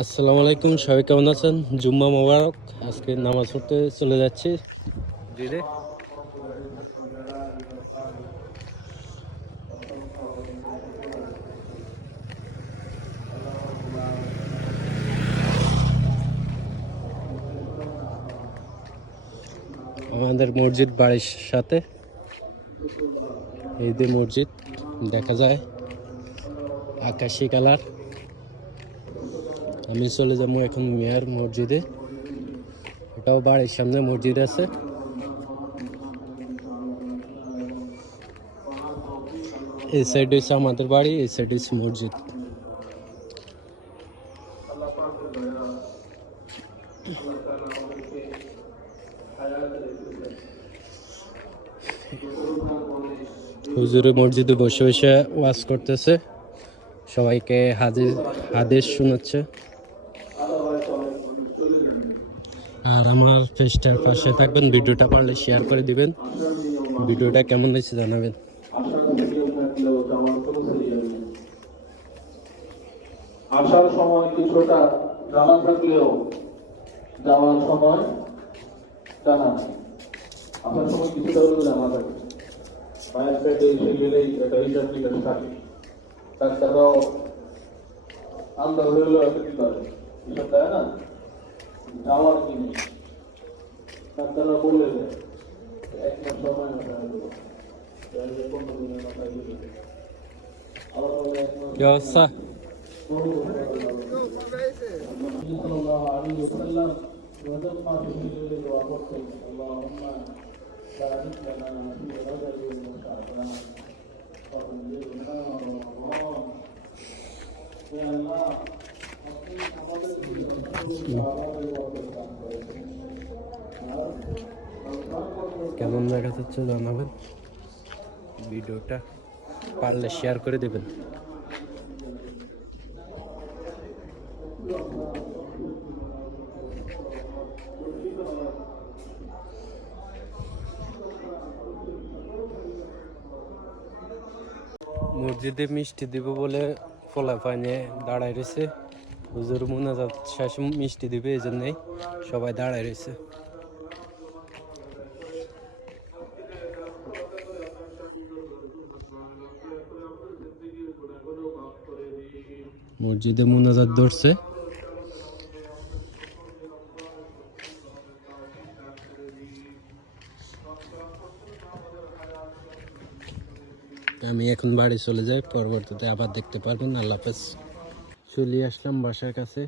আসসালামু আলাইকুম, সবাই কেমন আছেন? জুম্মা মোবারক। আজকে নামাজ পড়তে চলে যাচ্ছি দিদি। আমাদের মসজিদ বাড়ির সাথে, এই যে মসজিদ দেখা যায় আকাশি কালার। আমি চলে যাবো এখন মেয়র মসজিদে, এটাও বাড়ির সামনে মসজিদ আছে। এই সাইড হচ্ছে আমাদের বাড়ি, এই সাইড হচ্ছে মসজিদ। হুজুরে মসজিদে বসে বসে ওয়াজ করতেছে, সবাইকে হাদিস শোনাচ্ছে। আর আমার পেজটার পাশে থাকবেন, ভিডিওটা পারলে শেয়ার করে দিবেন। ভিডিওটা কেমন হয়েছে জানাবেন। আসার সময় কিছুটা জানা থাকলেও যাওয়ার সময় জানা নেই। আসার সময় কিছুটা হলেও জানা থাকে, মায়ের পেটে এসে গেলেই একটা হিসাব নিকাশ থাকে। ডাক্তাররাও আন্দাজ হলেও একটা কি করে হিসাব দেয় না, যাওয়ার জিনিস ডাক্তাররা বলে দেয় এক মাস সময় মাথায় দেবো, 15 দিনের মাথায় দিলে আবার বলে এক মাস। কি অবস্থা? সাল্লাল্লাহু আলাইহি ওয়াসাল্লাম রজব মাসে হিজরতের দোয়া করতেন, আল্লাহুম্মা বারিক লানা ফি রজব ওয়া শাবান ওয়া বাল্লিগনা রমাদান। হে আল্লাহ, আপনি আমাদের কেমন দেখা যাচ্ছে জানাবেন, ভিডিওটা পারলে শেয়ার করে দেবেন। মসজিদে মিষ্টি দিব বলে ফলাফল নিয়ে দাঁড়ায় রয়েছে। হুজুর মুনাজাত শেষে মিষ্টি দিবে, এই জন্যই সবাই দাঁড়ায় রয়েছে। মসজিদে মুনাজাত ধরছে। আমি এখন বাড়ি চলে যাই, পরবর্তীতে আবার দেখতে পারবেন। আল্লাহ হাফেজ। চলে আসলাম বাসার কাছে।